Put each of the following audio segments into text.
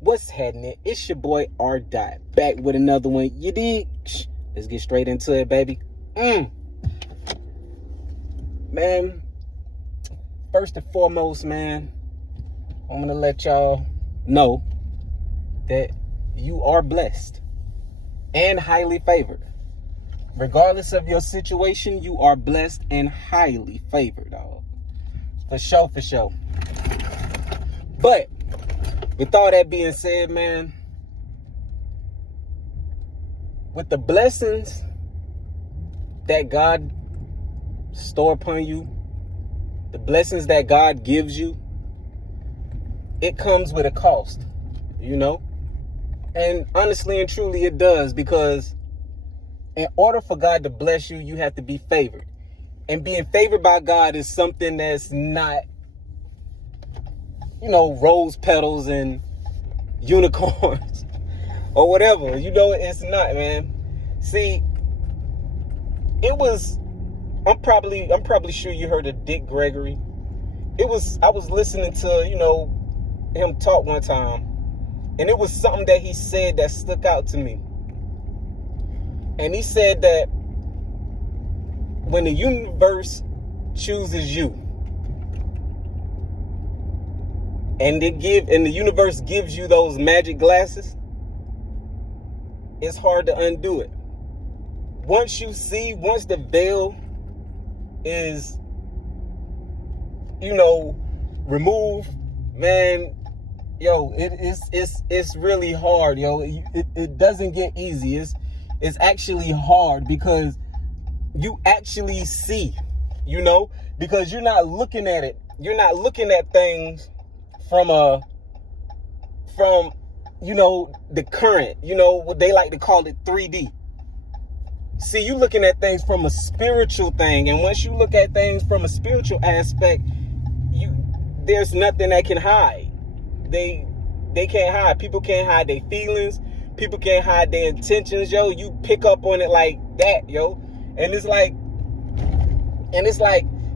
What's happening? It's your boy R. Dot back with another one. You dig? Let's get straight into it, baby. Man, first and foremost, man, I'm gonna let y'all know that you are blessed and highly favored. Regardless of your situation, you are blessed and highly favored, dog. For sure. But with all that being said, man, with the blessings that God store upon you, the blessings that God gives you, it comes with a cost, you know? And honestly and truly it does, because in order for God to bless you, you have to be favored. And being favored by God is something that's not, rose petals and unicorns or whatever. It's not, man. See, I'm probably sure you heard of Dick Gregory. I was listening to, him talk one time, and it was something that he said that stuck out to me. And he said that when the universe chooses you, and the universe gives you those magic glasses, it's hard to undo it. Once the veil is, removed, man, it's really hard, it doesn't get easy. It's actually hard, because you actually see, because you're not looking at it. You're not looking at things from the current, what they like to call it 3D. See, you looking at things from a spiritual thing. And once you look at things from a spiritual aspect, there's nothing that can hide. They can't hide. People can't hide their feelings. People can't hide their intentions, yo. You pick up on it like that, yo. And it's like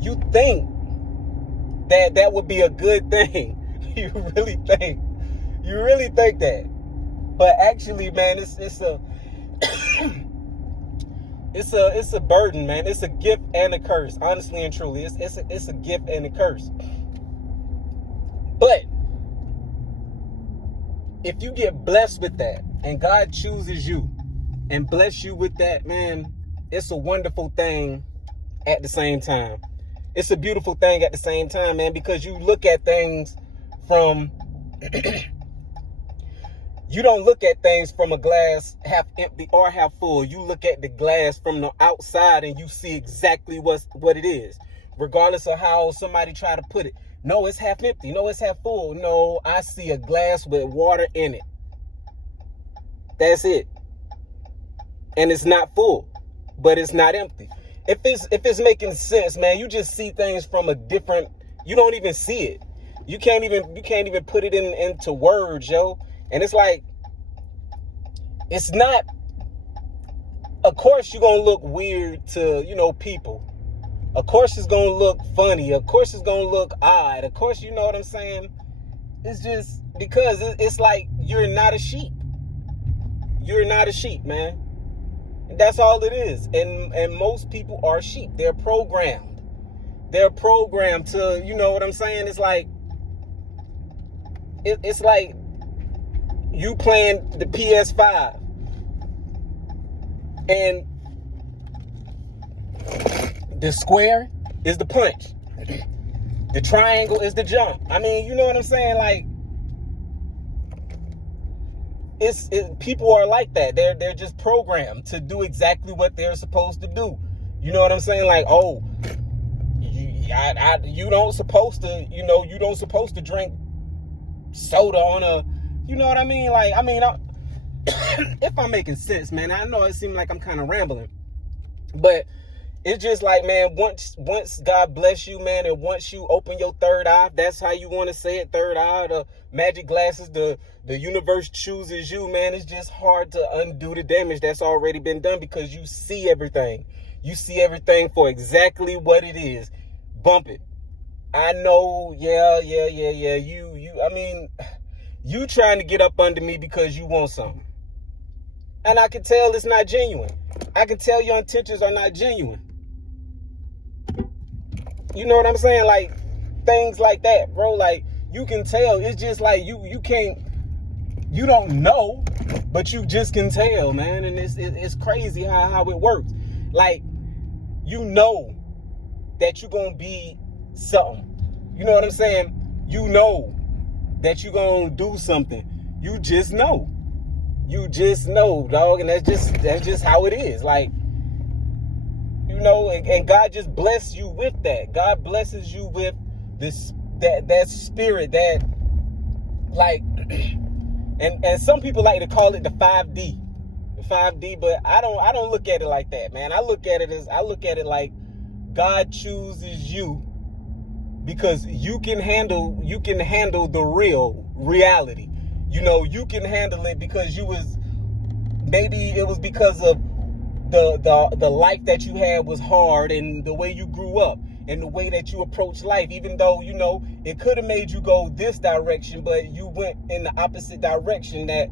you think that would be a good thing. You really think that. But actually, man, it's a it's a burden, man. It's a gift and a curse. Honestly and truly, it's a gift and a curse. But if you get blessed with that, and God chooses you and bless you with that, man, it's a wonderful thing at the same time. It's a beautiful thing at the same time, man, because you look at things from you don't look at things from a glass half empty or half full. You look at the glass from the outside and you see exactly what it is, regardless of how somebody try to put it. No, it's half empty. No, it's half full. No, I see a glass with water in it. That's it. And it's not full, but it's not empty. If it's making sense, man, you just see things from a different, you don't even see it. You can't even put it into words, yo. And it's like, it's not, of course you're going to look weird to, people. Of course it's going to look funny. Of course it's going to look odd. Of course, you know what I'm saying? It's just because it's like you're not a sheep. You're not a sheep, man. That's all it is. And most people are sheep. They're programmed. They're programmed to, you know what I'm saying? It's like, it's like you playing the PS5 and the square is the punch. The triangle is the jump. I mean, you know what I'm saying? Like, people are like that. They're just programmed to do exactly what they're supposed to do. You know what I'm saying? Like, oh, you don't supposed to drink soda on a, you know what I mean? Like, I mean, if I'm making sense, man, I know it seems like I'm kind of rambling, but it's just like, man, once God bless you, man, and once you open your third eye, that's how you want to say it, third eye, the magic glasses, the universe chooses you, man. It's just hard to undo the damage that's already been done, because you see everything. You see everything for exactly what it is. Bump it. I know, yeah. I mean, You trying to get up under me because you want something. And I can tell it's not genuine. I can tell your intentions are not genuine. You know what I'm saying? Like, things like that, bro. Like, you can tell. It's just like you can't, you don't know, but you just can tell, man. And it's crazy how it works. Like, you know that you're gonna be something. You know what I'm saying? You know that you're gonna do something. You just know. You just know, dog. And that's just how it is. Like, you know, and God just bless you with that. God blesses you with this that spirit that, like, and some people like to call it the 5D. The 5D, but I don't look at it like that, man. I look at it like God chooses you because you can handle the reality. You know, you can handle it because maybe it was because of the life that you had was hard, and the way you grew up and the way that you approach life, even though, you know, it could have made you go this direction, but you went in the opposite direction. That,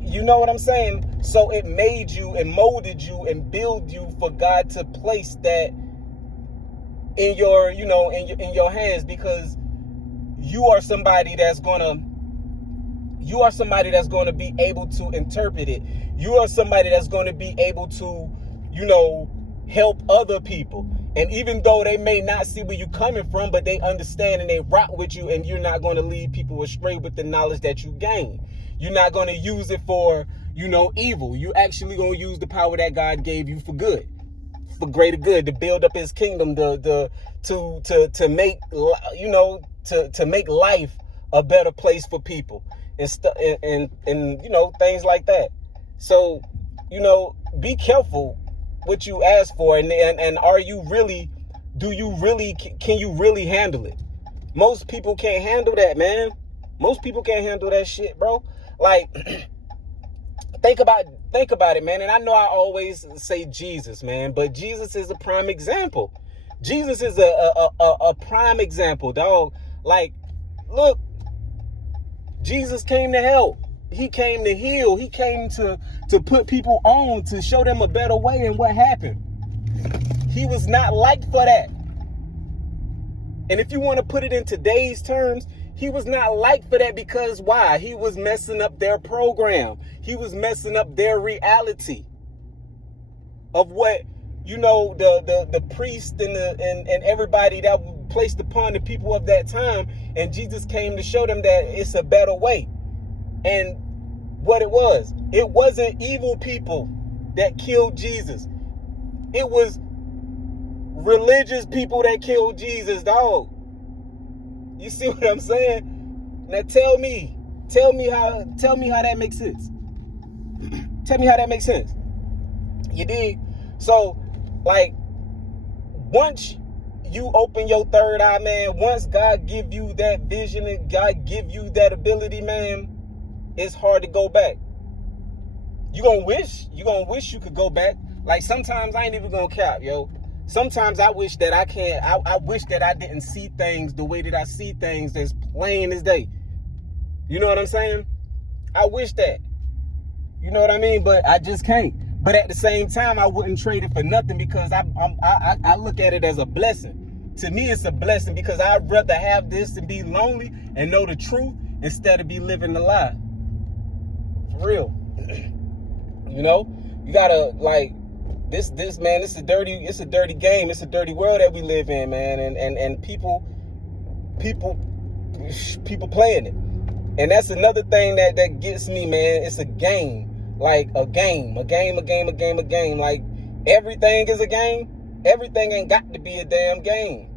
you know what I'm saying? So it made you and molded you and build you for God to place that in your, you know, in your hands, because you are somebody that's gonna be able to interpret it. You are somebody that's going to be able to, you know, help other people. And even though they may not see where you're coming from, but they understand and they rock with you, and you're not going to lead people astray with the knowledge that you gain. You're not going to use it for, you know, evil. You actually going to use the power that God gave you for good, for greater good, to build up his kingdom, to make, you know, to make life a better place for people. And you know, things like that. So, you know, be careful what you ask for, and can you really handle it? Most people can't handle that, man. Most people can't handle that shit, bro. Like, think about it, man. And I know I always say Jesus, man, but Jesus is a prime example. Jesus is a prime example, dog. Like, look, Jesus came to help. He came to heal. He came to put people on, to show them a better way. And what happened? He was not liked for that. And if you want to put it in today's terms, he was not liked for that because why? He was messing up their program. He was messing up their reality of what, you know, the priest and everybody that was placed upon the people of that time. And Jesus came to show them that it's a better way. And what it wasn't evil people that killed Jesus. It was religious people that killed Jesus, dog. You see what I'm saying? Now tell me how that makes sense. Tell me how that makes sense. You dig? So, like, once you open your third eye, man, once God give you that vision and God give you that ability, man, it's hard to go back. You gonna wish you could go back. Like, sometimes I ain't even gonna cap, yo. Sometimes I wish that I wish that I didn't see things the way that I see things, as plain as day. You know what I'm saying? I wish that. You know what I mean? But I just can't. But at the same time, I wouldn't trade it for nothing, because I look at it as a blessing. To me, it's a blessing, because I'd rather have this and be lonely and know the truth instead of be living the lie. For real. You know, you gotta, like, this man, it's a dirty game. It's a dirty world that we live in, man. And people playing it. And that's another thing that gets me, man. It's a game. Like a game. Like, everything is a game. Everything ain't got to be a damn game.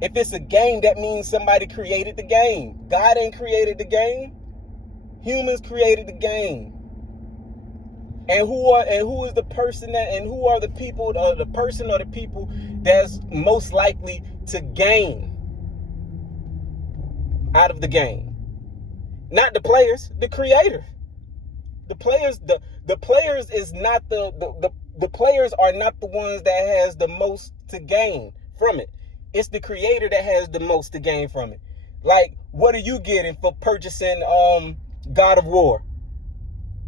If it's a game, that means somebody created the game. God ain't created the game. Humans created the game. And who is the person who are the people, the person or the people that's most likely to gain out of the game? Not the players, the creator. The players is not the players are not the ones that has the most to gain from it. It's the creator that has the most to gain from it. Like, What are you getting for purchasing God of War?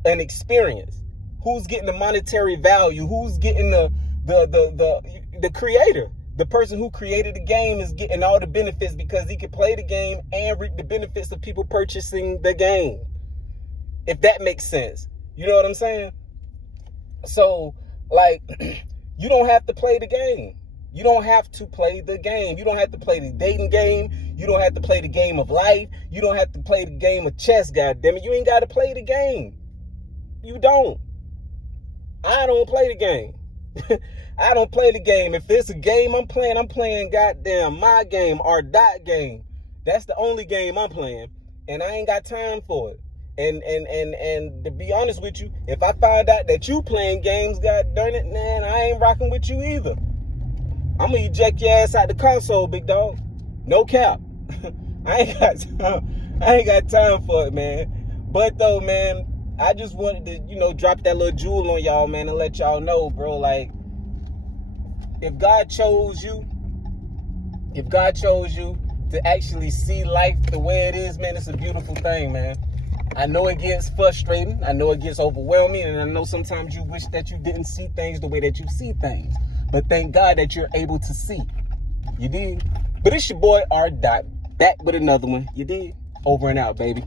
An experience. Who's getting the monetary value? Who's getting the creator? The person who created the game is getting all the benefits because he can play the game and reap the benefits of people purchasing the game. If that makes sense. You know what I'm saying? So, like, you don't have to play the game. You don't have to play the game. You don't have to play the dating game. You don't have to play the game of life. You don't have to play the game of chess, goddammit. You ain't got to play the game. You don't. I don't play the game. I don't play the game. If it's a game I'm playing goddamn my game or that game. That's the only game I'm playing. And I ain't got time for it. And to be honest with you, if I find out that you playing games, god darn it, man, I ain't rocking with you either. I'm gonna eject your ass out the console, big dog. No cap. I ain't got time for it, man. But though, man, I just wanted to, drop that little jewel on y'all, man, and let y'all know, bro, like, if God chose you to actually see life the way it is, man, it's a beautiful thing, man. I know it gets frustrating. I know it gets overwhelming. And I know sometimes you wish that you didn't see things the way that you see things. But thank God that you're able to see. You did? But it's your boy R. Dot, back with another one. You did? Over and out, baby.